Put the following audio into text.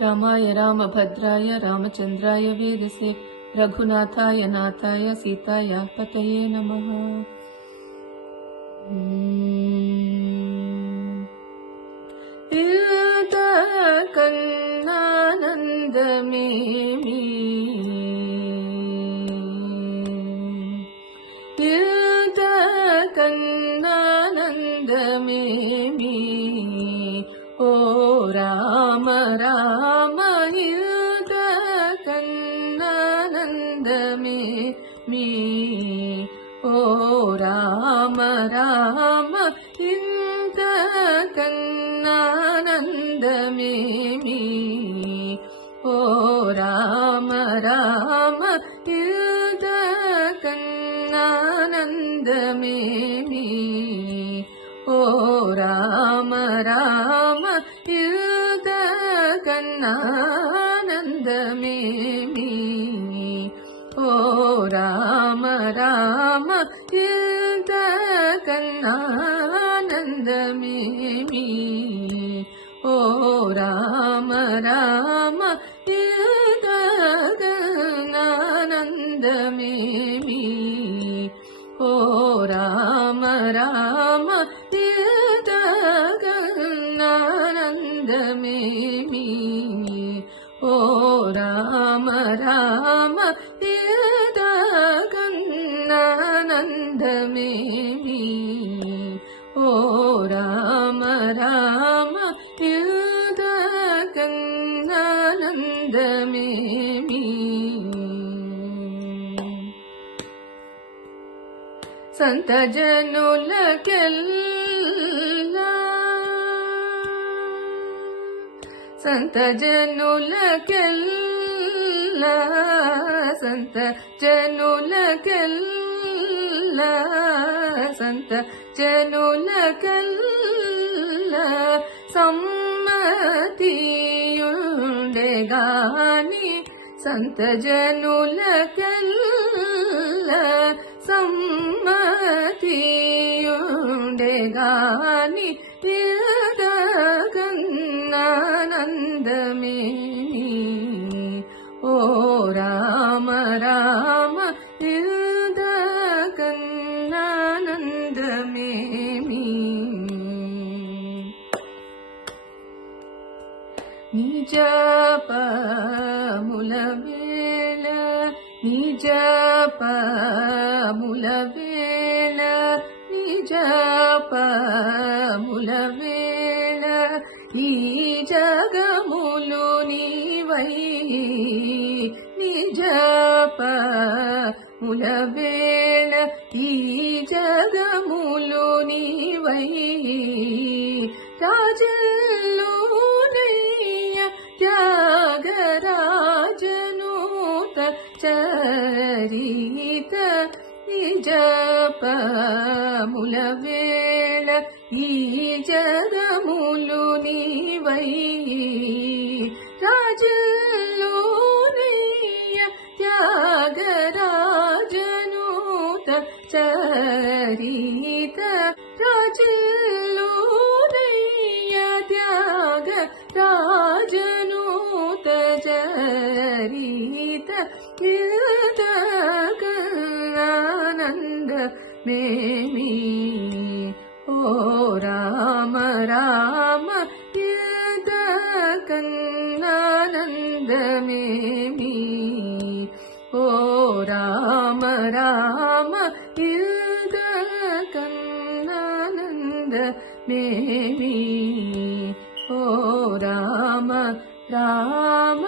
रामाय रामभद्राय रामचन्द्राय वेदसे रघुनाथाय नाथाय सीताय पतये नमः। कन्नानन्दमेमि कन्नानन्दमेमि ओ राम राम कन्नानन्दमेमि ओ राम राम कन्नानन्दमेमि ओ राम राम कन्नानन्दमेमि ओ राम राम कन्नानन्दमेमि ओ राम राम कन्नानन्दमेमि ओ राम राम कन्नानन्दमेमि ओ राम राम कन्नानन्दमेमि ओ राम राम कन्नानन्दमेमि ओ राम राम कन्नानन्दमेमि संत जनुलकेल्ला संत जनुलकेल्ला संत जनुलकेल्ला संत जनुलकेल्ला सम्मतियुंडेगानि संत जनुलकेल्ला सम्मतियुंडेगानि कन्नानन्दमेमि ओ राम राम कन्नानन्दमेमि निजपमुलवेल निजपमुलवेल निजपमुलवेल ఈ జగములు నీవై నిజపములవేళ ఈ జగములు నీవై రాజల్లోనయ్య త్యాగరాజనూత చరిత నిజపములవేళ ఈ జగములు నీవై రాజల్లోనయ్య త్యాగరాజనూత చరిత రాజల్లోనయ్య త్యాగరాజనూత చరిత కన్నానन्दమేమి ओ राम राम कन्नानन्दमेमि ओ राम राम कन्नानन्दमेमि ओ राम राम